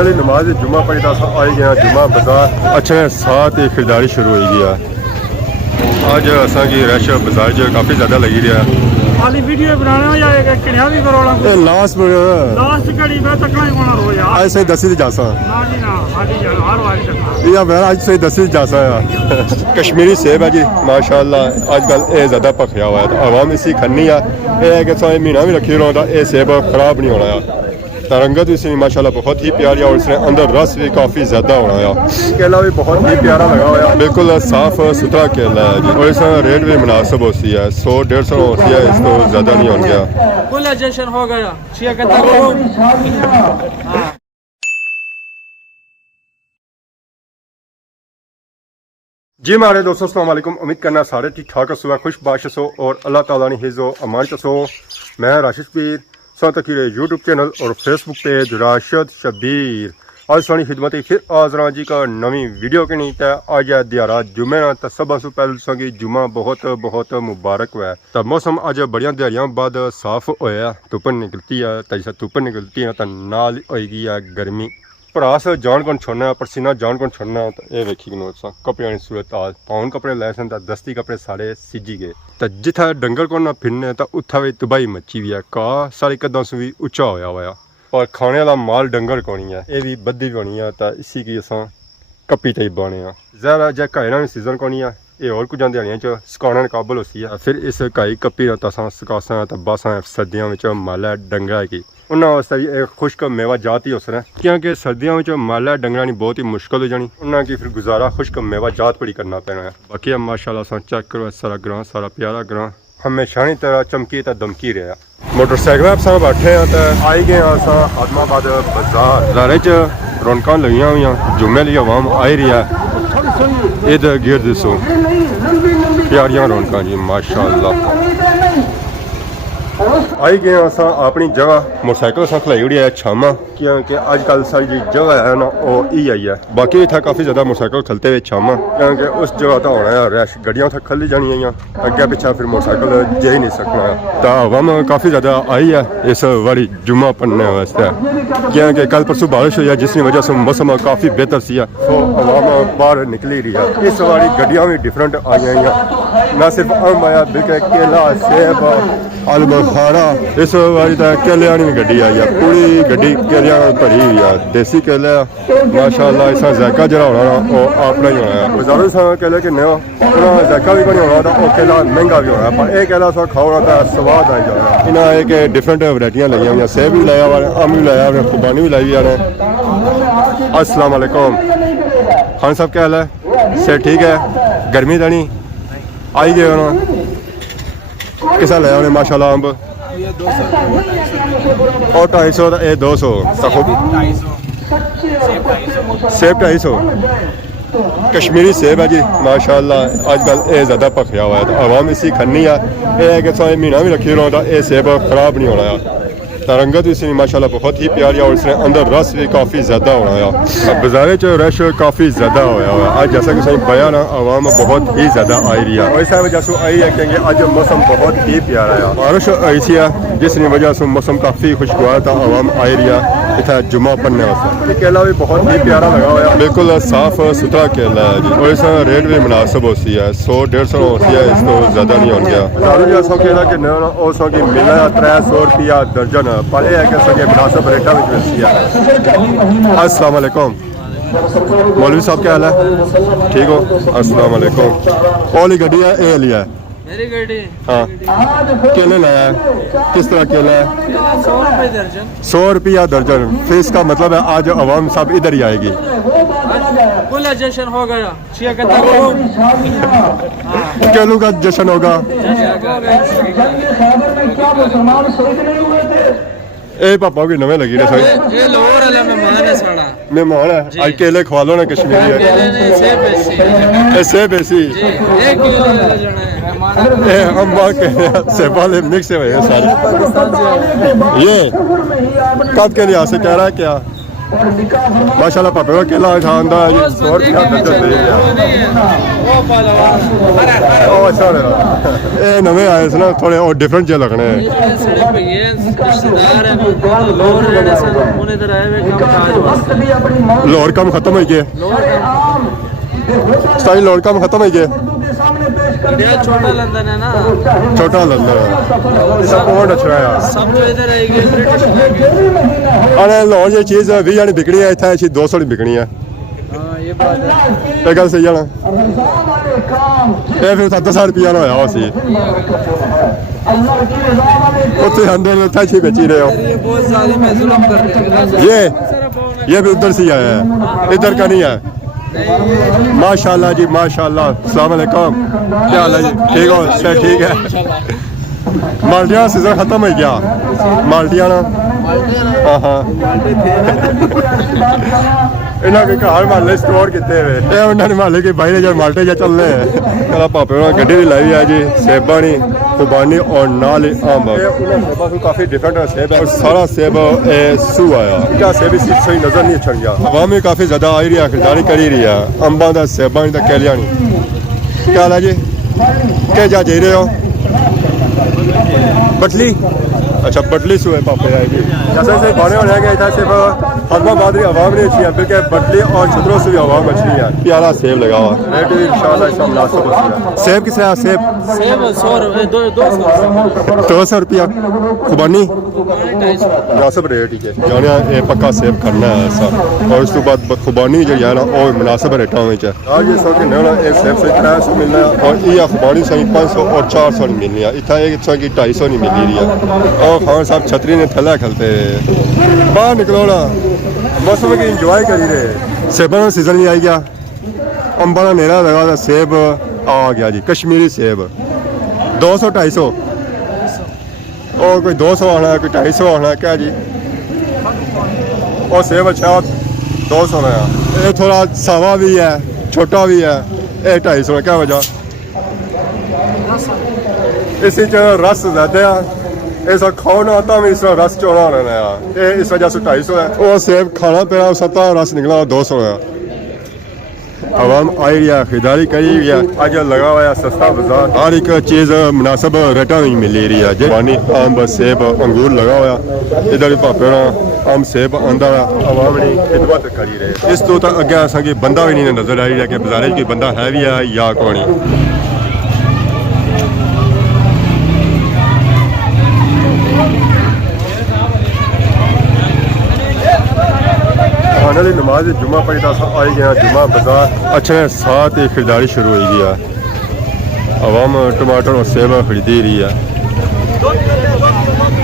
Finally नमाज जुम्मा पढ़ी था आई गया जुम्मा बाजार अच्छा साथ ही खरीदारी शुरू हो गई है। आज असा की रश बाजार जो काफ़ी ज़्यादा लगी रहा खाली वीडियो बनाना जाएगा किन्या भी करोड़ा लास्ट घड़ी में तकना ही होना रो यार आज सही दसी दी जासा ना जी ना आगे जाओ हर वारी तकना या मैं आज सही दसी दी जासा कश्मीरी सेब है जी माशाल्लाह आजकल ये ज़्यादा भखया हुआ है तो आवाम इसी खन्नी है कि सौ महीना भी रखी रहो ये सेब खराब नहीं होना है। रंगत भी इसमें माशाल्लाह बहुत ही प्यारी और इसमें अंदर रस भी काफ़ी ज़्यादा होना है। केला भी बहुत ही प्यारा लगा हुआ है बिल्कुल साफ सुथरा केला है जी और इसमें रेट भी मुनासिब होती है 100-150 होती है इसको ज़्यादा नहीं हो गया। कुल जश्न हो गया जी हमारे दोस्तों अस्सलाम वालेकुम उम्मीद करना सारे ठीक ठाक हो खुश बाश हो और अल्लाह ताला ने हिज़्ज़ो अमान हो। मैं राशिद पीर साथ तकीरे यूट्यूब चैनल और फेसबुक पेज राशिद शबीर आज सारी खिदमत फिर हाज़र जी का नवी वीडियो के नहीं था आज दिहाड़ा जुम्मे ना तो सब से पहले दसांगी जुम्मा बहुत बहुत मुबारक हुआ तो मौसम अज बड़िया दिहाड़ियों बाद साफ होया धुप निकलती है तो जिस धुप निकलती है तो नाल होगी है गर्मी भरास जान कौन छोड़ना पसीना जान कौन छोड़ना तो ये वेखी गनो कपड़े की सूरत हाल पाउन कपड़े लै सन दस्ती कपड़े सारे सिजी गए तो जिथे डंगर को ना फिरने तो उत्थे भी तबाही मची हुई है घाह सारी कदों से भी उच्चा होया हुआ और खाने वाला माल डंगर कोनी है ये भी बद्धी भी होनी है तो इसी की अस कप्पी ते बाने ज़्यादा जै घाई भी सीजन कोनी है ये और कुछ दिहाड़ियों च सुकाने काबल होती है फिर इस घाई कप्पी तो सुकासा तो बसा सर्दियों में माला डंगरा की उन्होंने वास्ते भी एक खुश्क मेवा जात ही उसने क्योंकि सर्दियों में माला डंगरा बहुत ही मुश्किल हो जानी उन्होंने की फिर गुजारा खुश्क मेवा जात पड़ी करना पैना है। बाकी अब माशाल्लाह चेक करो सारा ग्रां सारा प्यारा ग्रां हमेशा ही तरह चमकी तो दमकी रहा मोटरसाइकिल आप बैठे हैं तो आई गए अस आदमाबाद बाजार लारे च रौनक लगी हुई जुम्मे लिए आवाम आई रही है इधर गिर दसो प्यारियां रौनक जी माशाल्लाह आई गए अस अपनी जगह मोटरसाइकिल अस खलाई उड़ी है छामा क्योंकि अजकल सारी जी जगह है ना वो ई आई है बाकी इतना काफ़ी ज़्यादा मोटरसाइकिल खलते हुए छामा क्योंकि उस जगह तो होना है रैश गड्डियां उत्थे खली जानी अगे पिछा फिर मोटरसाइकिल जा ही नहीं सकना है तो आवाम काफ़ी ज़्यादा आई है इस बारी जुम्मा पढ़ने वास्ते क्योंकि कल परसों बारिश हुई है जिसकी वजह से मौसम काफ़ी बेहतर सी तो आवाम बाहर निकली रही है। इस बारी गड्डियां भी डिफरेंट आई ना सिर्फ अम आया बल्कि केला सेब आलू बुखारा इस बारी तो केलिया भी गड्डी आई है पूरी गड्डी केलिया भरी हुई है देसी केला माशाल्लाह इसका जायका जरा होना वो अपना ही होना है बाजारों से केले किन्ने जायका भी नहीं होना तो केला महंगा भी होना पर यह केला सा खाओ तो स्वाद आई जाना इन्हें एक डिफरेंट वैरायटियां लाई हुई सेब भी लाया हुआ अम भी लाया हुआ खुबानी भी लाई हुई है। अस्सलाम वालेकुम खान साहब क्या हाल है से ठीक है गर्मी तो नहीं आई गए उन्होंने किसा लाया उन्हें माशाल्लाह अम्ब और 250 ये 200 सेब 250 कश्मीरी सेब है जी माशाल्लाह आजकल ये ज़्यादा भखया हुआ है तो आवाम इसी खन्नी है कि सौ महीना भी रखी रहो तो ये सेब खराब नहीं होना है तो रंगत भी इसमें माशाल्लाह बहुत ही प्यारी और इसमें अंदर रस भी काफ़ी ज़्यादा होना है। बाजार च रश काफ़ी ज़्यादा होया हुआ आज जैसा कि सही बया ना आवाम बहुत ही ज़्यादा आई रही है और इस वजह से आई है क्योंकि आज मौसम बहुत ही प्यारा है बारिश आई सी है जिसकी वजह से मौसम काफ़ी खुशगवार था आवाम आई रही है इतना जुम्मा पढ़ने वास्ते केला भी बहुत ही प्यारा लगा हुआ है बिल्कुल साफ सुथरा केला है जी और इसका रेट भी मुनासिब होती है 100-150 होती है इसको ज़्यादा नहीं हो गया सारू जैसा केला कि उसों की मिला 300 रुपया दर्जन पर यह है कि उसके मुनासिब रेटा भी मिलती है। अस्सलाम वालेकुम मौलवी साहब क्या हाल है ठीक हो अस्सलाम वालेकुम ओली गड्डी है ए लिया मेरी गाड़ी हाँ केले लाया है किस तरह केला है 100 रुपए दर्जन 100 रुपया दर्जन फिर इसका मतलब है आज आवाम सब इधर ही आएगी कुल जश्न हो गया केलों का जश्न होगा ए पापा की नवे लगी रहे ये लोअर वाला मेहमान है साड़ा मेहमान है आज केले खवा लो ना कश्मीरी है सेब ऐसी एक किलो ले जाना है हम बात सेब वाले मिक्स हुए हैं सारे ये कब के लिए से कह रहा है क्या माशाल्लाह पापे का केला खांदा है जी 100 रुपया दर्जन दे दिया ओ अच्छा ये नवे आए थे ना थोड़े और डिफरेंट जे लगने हैं लाहौर कम खत्म हो गए सारी लाहौर कम खत्म हो गए छोटा लंदन है ना छोटा लंदन सब बहुत अच्छा है सब जो इधर आएगी ब्रिटिश अरे लाहौर ये चीज़ 20 जानी बिकनी है इतना 200 नहीं बिकनी है ये बात है ਇਹ ਗੱਲ ਸਹੀ ਜਾਣਾ ਇਹ ਫਿਰ 700 ਰੁਪਿਆ ਨਾ ਹੋਇਆ ਸੀ ਉੱਥੇ ਹੰਦੇ ਨੇ ਤਾਛੀ ਵੇਚੀ ਰਹੇ ਹੋ ये बहुत ज्यादा मैं जुल्म कर रहे हैं ये भी उधर से आया है इधर का नहीं है माशाल्लाह जी माशाल्लाह अस्सलाम वालेकुम क्या हाल है जी ठीक हो सब ठीक है माल्टिया सीजन खत्म हो गया माल्टिया ना हाँ हाँ ਇਹਨਾਂ ਦੇ ਘਰ ਮਾਲੇ ਸਟੋਰ ਕੀਤੇ ਹੋਏ ਇਹ ਉਹਨਾਂ ਨੇ ਮਾਲੇ ਕੇ ਬਾਹਰ ਜਾਂ ਮਾਲਟੇ ਜਾਂ ਚੱਲਨੇ ਆ ਕਲਾ ਪਾਪੇ ਉਹਨਾਂ ਗੱਡੀ ਵੀ ਲਾਈ ਆ ਜੀ ਸੇਬਾਣੀ ਖੁਬਾਨੀ ਔਰ ਨਾਲ ਅੰਬ ਇਹ ਉਹਨਾਂ ਸੇਬਾਂ ਤੋਂ ਕਾਫੀ ਡਿਫਰੈਂਟ ਸੇਬ ਹੈ ਔਰ ਸਾਰਾ ਸੇਬ ਸੂ ਆਇਆ क्या सेब इसी सही नजर नहीं छड़ गया हवा में काफी ज्यादा आ रही है खरीदारी करी रही है अंबा दा सेबां दा कैलिया नहीं क्या हाल है जी क्या जा रहे हो बटली अच्छा बटली सु है पापे है जी जैसे से बाने हो गया इधर सिर्फ हजमाबाद की आवाम नहीं अच्छी है बल्कि बटली और छतरों से भी आवाम अच्छी है प्यारा सेब लगा हुआ रेट भी इंशाल्लाह इसका मुनासिब है सेब किस तरह सेब 200 रुपया खुबानी मुनासिब रेट ही है जाने ये पक्का सेब करना है ऐसा और उस तो बाद खुबानी जो है ना और मुनासिब रेटा में आज ये सौ के ना एक सेब से 300 मिलना है और ये खुबानी सही 500 और 400 नहीं मिलनी है इतना एक सौ की 250 नहीं मिल रही है और खान साहब छतरी ने थला खलते बाहर निकलो ना मौसम की इंजॉय करी रहे सेबा का सीजन भी आई गया अंबा का नेरा लगा था सेब आ गया जी कश्मीरी सेब 200-250 और कोई 200 आना है कोई 250 आना है क्या जी और सेब अच्छा 200 में ये थोड़ा सावा भी है छोटा भी है ये 250 में क्या वजह इसी तरह रस ज्यादा है ऐसा खाना आता है इस रस चौड़ा रहना है इस वजह से 250 है और सेब खाना पे सत्ता रस निकला 200 है आवाम आई रही है खरीदारी करी रही है आज लगा हुआ है सस्ता बाजार हर एक चीज़ मुनासिब रेटा में मिल रही है पानी आम सेब अंगूर लगा हुआ इधर भी भापे आम सेब आंदा आवाम ने खिदमत करी रहे इस तो अगे असेंगी बंदा भी नहीं नजर आ रही है कि बाजार कोई बंदा है भी है या कौन वाली नमाज जुम्मा पढ़ी था आई गया जुम्मा बाजार अच्छे साथ ही खरीदारी शुरू हो गई है आवाम टमाटर और सेब खरीदी रही है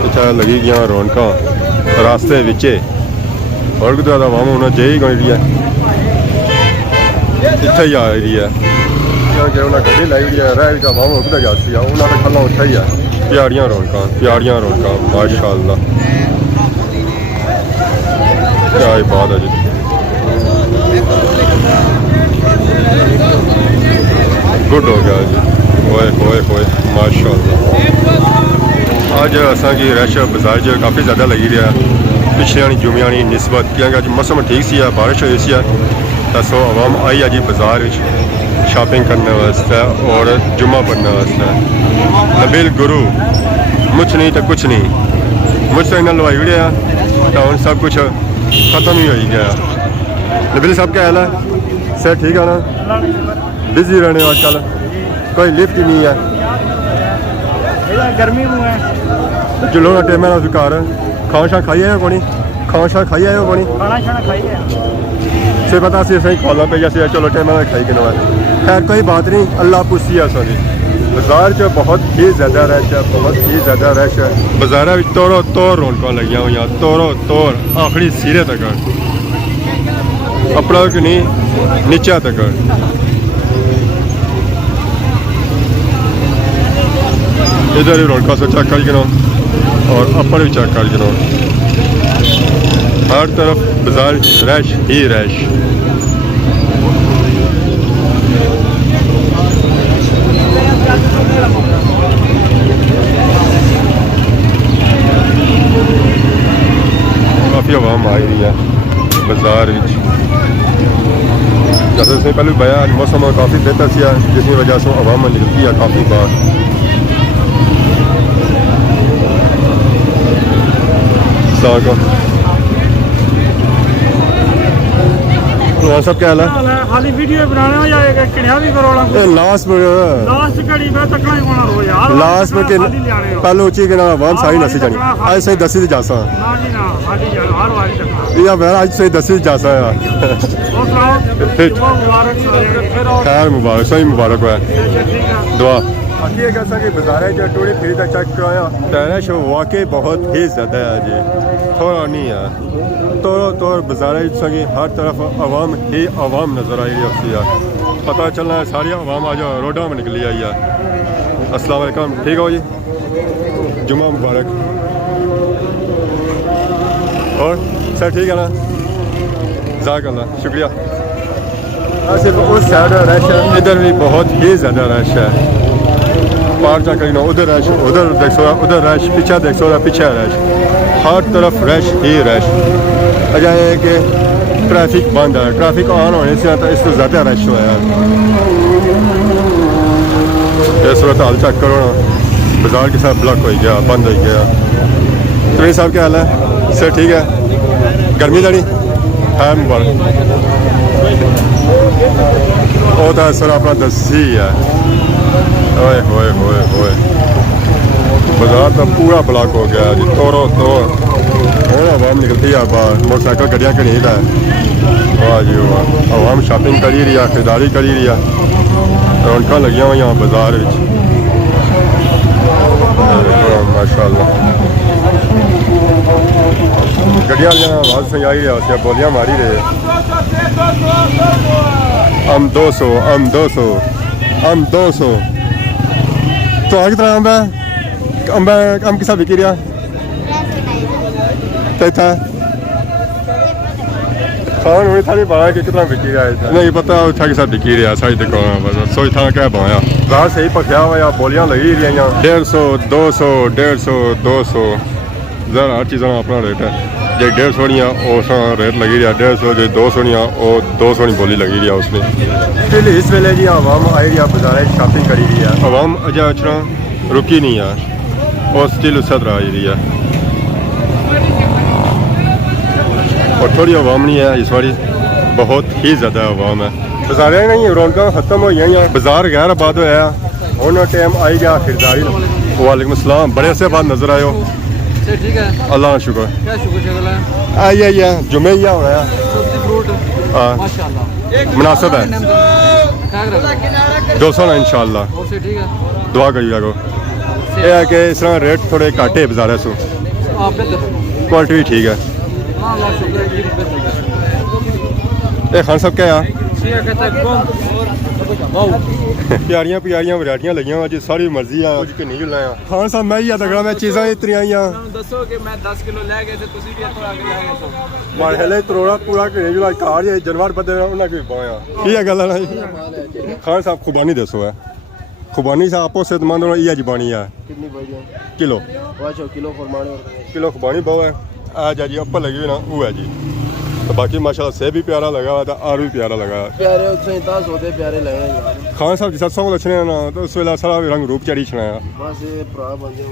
इतना लगी गया रौनक रास्ते विचे और कुछ आवाम होना चाहिए गई है इतना ही आ रही है क्योंकि उन्हें गड्डी लाई हुई है रह आवाम उधर जाती है उन्होंने खला उत्थे ही है प्यारियां रौनक माशाअल्लाह क्या ही बात है जी गुड हो गया जी होए होए होए माशाअल्लाह आज असांजी रश बाजार जो काफ़ी ज़्यादा लगी रहा है पिछले जुम्मे निस्बत क्योंकि अज मौसम ठीक सी है बारिश हुई सी है तो सो आवाम आई है जी बाजार शॉपिंग करने वास्ते और जुम्मा पढ़ने वास्ते नबील गुरु मुझ नहीं तो कुछ नहीं मुझ तो इन्हें लवाई उड़े तो हम सब कुछ खत्म ही हो गया नबील साहब क्या हाल है सर ठीक है ना बिजी रहने आजकल कोई लिफ्ट ही नहीं है गर्मी में है चलो ना टेम है घर खाना शान खाई आए कोनी खाना शान खाई आए कोनी खाना शाना खाइए से पता सही खाना पे जैसे चलो टेम खाई के खैर कोई बात नहीं अल्लाह पुछी है सारी बाजार च बहुत ही ज़्यादा रश है बाजार में तोड़ो तोड़ रौनक लगी हुई तोड़ो तोड़ आखिरी सिरे तक अपना कि नहीं नीचा तक इधर ही रौनक से चेक कर गिनो और अपर भी चेक कर गिनो हर तरफ बाजार रश ही रश काफ़ी आवाम आ रही है बाजार जैसे से पहले बया मौसम काफ़ी बेहतर सी जिसकी वजह से हवा निकलती है काफ़ी बार। सब क्या हाल है? खाली वीडियो बनाने हो जाएगा किड़िया भी करोड़ा लास्ट लास्ट घड़ी में तकना ही होना रो यार लास्ट में पहले उची के ना वाम सारी नसी जानी आज सही दसी से जासा ना जी ना खाली जानो हर वारी तकना या मैं आज सही दसी से जासा यार और सुनाओ मुबारक खैर मुबारक सही मुबारक है ठीक है दुआ बाकी एक ऐसा कि बाजार है जो टूरी फिरी तक चेक कराया टहरा शो वाकई बहुत ही ज़्यादा है जी थोड़ा नहीं है तो बाजार है हर तरफ आवाम ही आवाम नज़र आई है पता चलना है सारी आवाम आज रोडा में निकली आई है। अस्सलाम वालेकुम ठीक हो जी जुम्मा मुबारक और सर ठीक है ना जज़ाकल्लाह शुक्रिया। सिर्फ उस साइड रश है इधर भी बहुत ही ज़्यादा रश है पार जा कर उधर रश उधर देख सो उधर रश पीछे देख सो पीछे रश हर तरफ रश ही रश अजय है कि ट्रैफिक बंद है ट्रैफिक ऑन होने से तो इससे ज़्यादा रश हुआ है। इस वक्त हाल चेक करो ना बाजार के साथ ब्लॉक हो गया बंद हो गया। तो साहब क्या हाल है सर ठीक है गर्मी लड़ी है मुबारक वो तो सर अपना दसी है ओए होए होए होए बाजार तो पूरा ब्लॉक हो गया जी तोड़ो और आवाम निकलती है बाहर मोटरसाइकिल गड्डियाँ करी है वाह जी वाह आवाम शॉपिंग करी रही है खरीदारी करी रही है रौनक लगी हुई यहाँ बाजार माशाल्लाह गड्डियाँ आवाज़ सुन आई रही है बोलियाँ मारी रहे हम 200 हम 200 हम 200 तो आगे तरह अम्ब किसा बिकी रहा था खान हुई था नहीं पाया कि कितना बिकी रहा है नहीं पता उठा के साथ बिकी रहा सारी दुकान बस सोच था क्या पाया रात सही पकड़ा हुआ या बोलियाँ लगी रही हैं 150 200 150 200 ज़रा हर चीज़ों का अपना रेट है जो 150 नहीं है उस रेट लगी रहा 150 जो 200 नहीं है वो 200 नहीं बोली लगी रही है उसमें स्टिल इस वेले जी आवाम आई रही है बाजार शॉपिंग करी रही है आवाम अजय अचरा रुकी नहीं है और स्टिल उस तरह आई रही है और थोड़ी आवाम नहीं है इस बारी बहुत ही ज़्यादा आवाम है बाजार नहीं रौनक खत्म हो गई बाजार गैर आबाद होया उन्होंने टाइम आई गया खरीदारी वालेकुम अस्सलाम बड़े से बाद नजर आयो ठीक है अल्लाह का शुक्र क्या शुक्र है आई जुमे ही हो रहा फ्रूट हाँ माशाल्लाह मुनासिब है 200 ना इंशाल्लाह और से ठीक है दुआ करिएगा को ये है कि इस तरह रेट थोड़े घट है बाजार सो क्वालिटी भी ठीक है ये खान साहब क्या प्यारियां प्यारियां वैरायटियां लगी हुई सारी मर्जी है कुछ कि नहीं लाया खान साहब मैं ही तगड़ा मैं चीज़ां इतनी आईयां दसो कि मैं 10 किलो ले गए थे तुसी भी इतना आगे ले गए तो मारे तरोड़ा पूरा कि जो कार है जानवर बदे उन्हें भी पाया ठीक है गल है ना खान साहब खुबानी दसो है खुबानी से आपो सेहतमंद होना ये जबानी है किलो किलो खुबानी बहुत है आज जी ऊपर लगी हुई ना वो है जी तो बाकी माशाल्लाह से भी प्यारा लगा हुआ था और भी प्यारा लगा प्यारे उत्थे तास होते प्यारे लगे खान साहब जिस सब अच्छे ना तो उस वेला सारा रंग रूप चढ़ी छनाया बस ये भरा बंदे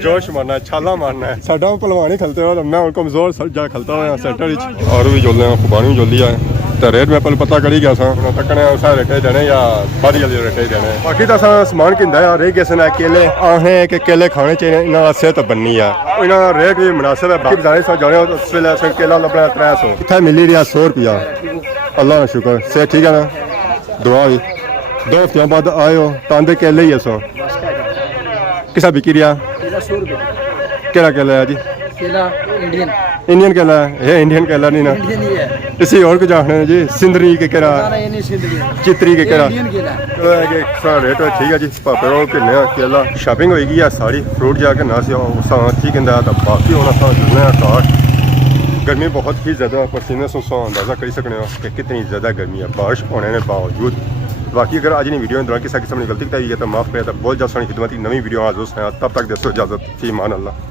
जोश मारना है छाला मारना है साडा पहलवान ही खेलते हो मैं उनको कमजोर जा खेलता हुआ सेंटर और भी जोल खुबानी भी जोली है तो रेट मैं पहले पता करी गया तकने उस रेटे देने या बड़ी जल्दी रेटे देने बाकी तो समान किंदा यार रह गए केले आहे कि केले खाने चाहिए इन्होंने सेहत बननी है इन्होंने रेट भी मुनासिब है बाकी बजारे सौ जाने उस वेले केला लभना 300 इतना मिली रहा 100 रुपया अल्लाह का शुक्र से ठीक है ना दुआ भी 2 हफ्ते बाद आयो तांदे केले ही है सो किसा बिकी रहा केला केला है जी केला इंडियन केला है ये इंडियन केला नहीं ना इसी और को जाने जी सिंदरी के केला चित्री के केला रेट ठीक है जी पापे रोल किन्ने केला शॉपिंग होगी या सारी फ्रूट जाके ना से ठीक है तो बाकी होना जुड़ने कार गर्मी बहुत ही ज़्यादा पसीने से अंदाज़ा कर सकते हो कि कितनी ज़्यादा गर्मी है बारिश होने के बावजूद बाकी अगर आज नहीं वीडियो दौरान किसी किस्म की गलती बताई है तो माफ़ करें तो बहुत जल्द खिदमत की नवी वीडियो आज तब तक दोस्तों इजाज़त फी मान अल्लाह।